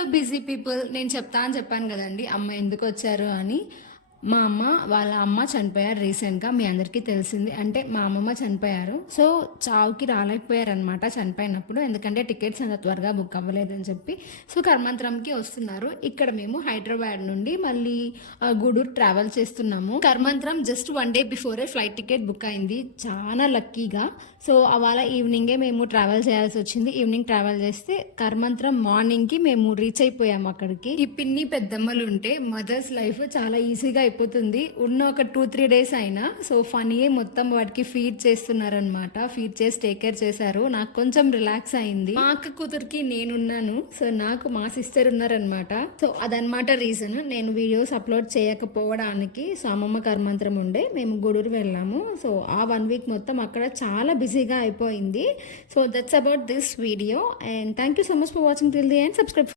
Hello busy people, నేను చెప్తా అని చెప్పాను కదండి అమ్మ ఎందుకు వచ్చారు అని. మా అమ్మ వాళ్ళ అమ్మ చనిపోయారు రీసెంట్గా, మీ అందరికీ తెలిసింది. అంటే మా అమ్మమ్మ చనిపోయారు. సో చావుకి రాలేకపోయారు అనమాట చనిపోయినప్పుడు, ఎందుకంటే టికెట్స్ అంత త్వరగా బుక్ అవ్వలేదని చెప్పి. సో కర్మంత్రంకి వస్తున్నారు. ఇక్కడ మేము హైదరాబాద్ నుండి మళ్ళీ గూడూరు ట్రావెల్ చేస్తున్నాము. కర్మంత్రం just 1 day before flight ticket book అయింది, చాలా లక్కీగా. సో అవాళ ఈవినింగే మేము ట్రావెల్ చేయాల్సి వచ్చింది. ఈవినింగ్ ట్రావెల్ చేస్తే కర్మంత్రం మార్నింగ్కి మేము రీచ్ అయిపోయాము అక్కడికి. ఈ పిన్ని పెద్దమ్మలు ఉంటే మదర్స్ లైఫ్ చాలా ఈజీగా అయిపోతుంది. ఉన్న ఒక 2-3 డేస్ అయినా. సో ఫనీ మొత్తం వాటికి ఫీడ్ చేస్తున్నారనమాట. ఫీడ్ చేసి టేక్ కేర్ చేశారు. నాకు కొంచెం రిలాక్స్ అయింది. మా అక్క కూతురికి నేనున్నాను, సో నాకు మా సిస్టర్ ఉన్నారనమాట. సో అదనమాట రీజన్ నేను వీడియోస్ అప్లోడ్ చేయకపోవడానికి. సో అమ్మమ్మ కర్మంత్రం ఉండే మేము గూడూరు వెళ్ళాము. సో ఆ 1 వీక్ మొత్తం అక్కడ చాలా బిజీగా అయిపోయింది. So that's about this video and thank you so much for watching till the end. Subscribe.